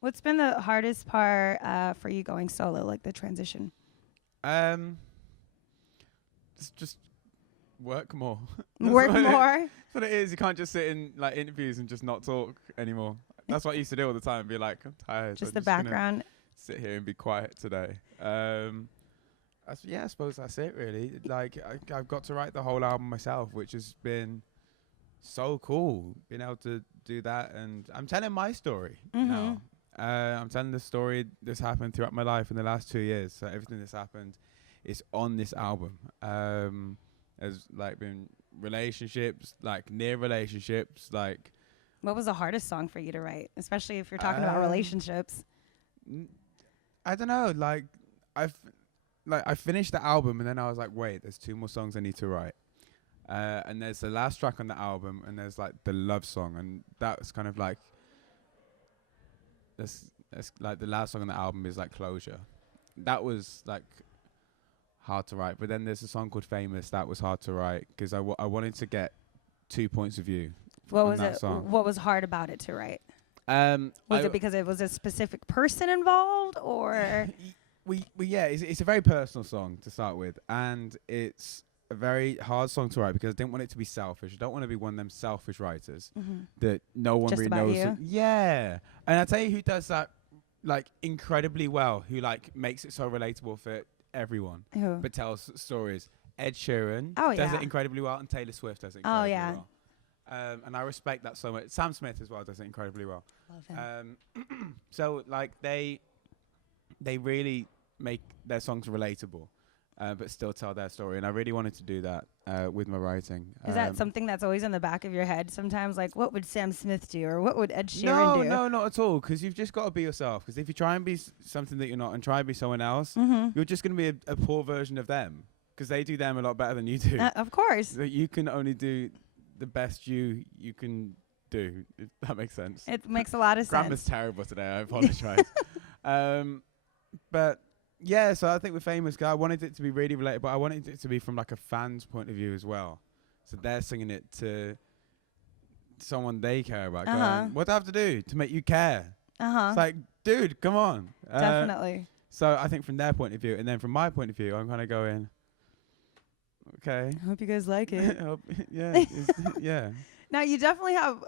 What's been the hardest part for you going solo, like the transition? Um, it's just work more. Work That's more? what it is. You can't just sit in like interviews and just not talk anymore. That's what I used to do all the time. Be like, I'm tired. So Just I'm the just gonna background? sit here and be quiet today. Yeah, I suppose that's it really. Like I've got to write the whole album myself, which has been so cool. Being able to do that, and I'm telling my story now. I'm telling the story that's happened throughout my life in the last 2 years. So everything that's happened is on this album. Has like been relationships, like near relationships, like What was the hardest song for you to write, especially if you're talking about um, relationships? I don't know. I finished the album and then I was like, wait, there's 2 more songs I need to write. And there's the last track on the album and there's like the love song, and that's kind of like that's like the last song on the album is like closure. That was like hard to write, but then there's a song called Famous that was hard to write because I wanted to get 2 points of view What on was that it? song. What was hard about it to write? Was I it because it was a specific person involved, or yeah, it's a very personal song to start with, and it's a very hard song to write because I didn't want it to be selfish. I don't want to be one of them selfish writers that no one Just really about knows. you? Yeah, and I tell you who does that like incredibly well, who like makes it so relatable for everyone, who? but tells stories. Ed Sheeran Oh, does yeah. it incredibly well, and Taylor Swift does it Oh, incredibly yeah. well. And I respect that so much. Sam Smith as well does it incredibly well. Love him. So like they really make their songs relatable, but still tell their story. And I really wanted to do that with my writing. Is that something that's always in the back of your head sometimes? Like, what would Sam Smith do, or what would Ed Sheeran do? No, not at all. Because you've just got to be yourself. Because if you try and be something that you're not and try and be someone else, you're just going to be a poor version of them. Because they do them a lot better than you do. Of course. So you can only do the best you can do, if that makes sense. It makes a lot of Grammar's sense. terrible today. I apologize. But yeah, so I think with Famous, 'cause I wanted it to be really relatable. I wanted it to be from like a fan's point of view as well. So they're singing it to someone they care about. Going, what do I have to do to make you care? It's like, dude, come on. Definitely. So I think from their point of view, and then from my point of view, I'm kind of going, okay. I hope you guys like it. Yeah, yeah. Now, you definitely have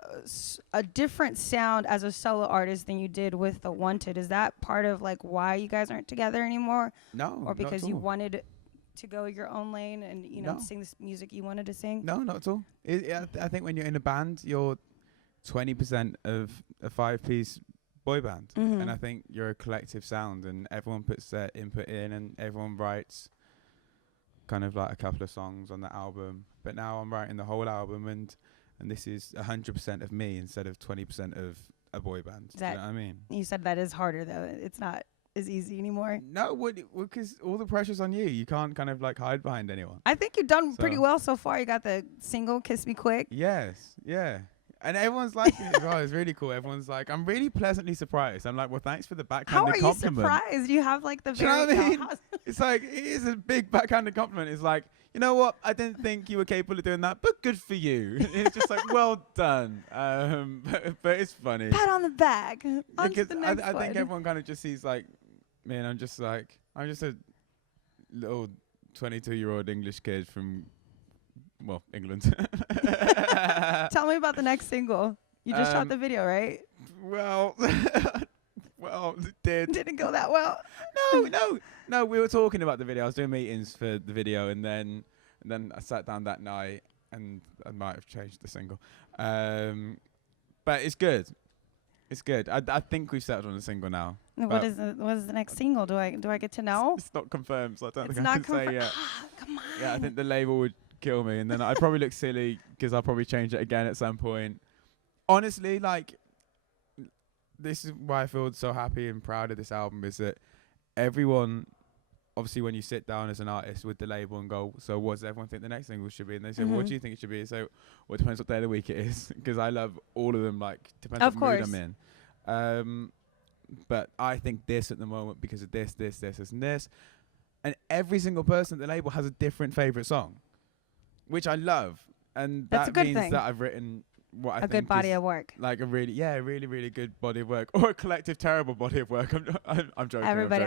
a different sound as a solo artist than you did with The Wanted. Is that part of like why you guys aren't together anymore? No, Or because not at you all. wanted to go your own lane and, No. sing this music you wanted to sing? No, not at all. I think when you're in a band, you're 20% of a 5-piece boy band. And I think you're a collective sound, and everyone puts their input in, and everyone writes kind of like a couple of songs on the album. But now I'm writing the whole album, and this is 100% of me instead of 20% of a boy band. Do you know what I mean? You said that is harder, though. It's not as easy anymore. No, because all the pressure's on you. You can't kind of like hide behind anyone. I think you've done pretty So- well so far. You got the single "Kiss Me Quick." Yes, yeah. And everyone's liking it as well. It's really cool. Everyone's like, I'm really pleasantly surprised. I'm like, well, thanks for the How backhanded are you compliment. surprised? You have like the Do you know very. what I mean? It's like, it is a big backhanded compliment. It's like, you know what? I didn't think you were capable of doing that, but good for you. It's just like, well done. But it's funny. Pat on the back. On to Because the next I think one. everyone kind of just sees like, man, I'm just a little 22-year-old English kid from, well, England. Tell me about the next single. You just shot the video, right? Well, it did. Didn't go that well. No. We were talking about the video. I was doing meetings for the video, and then I sat down that night, and I might have changed the single. But it's good. It's good. I think we've settled on a single now. What is the next single? Do I get to know? It's not confirmed, so I don't It's think I not can say confirmed. yet. Come on. Yeah, I think the label would kill me, and then I'd probably look silly because I'll probably change it again at some point. Honestly, like, this is why I feel so happy and proud of this album, is that everyone, obviously when you sit down as an artist with the label and go, so what does everyone think the next single should be? And they say, well, what do you think it should be? So, well, it depends what day of the week it is, because I love all of them, like, depends Of what mood course. I'm in. But I think this at the moment because of this, and this. And every single person at the label has a different favourite song, which I love. And That's a that good means thing. that I've written what I A think good body is of work. like a really, really good body of work, or a collective terrible body of work. I'm joking. Everybody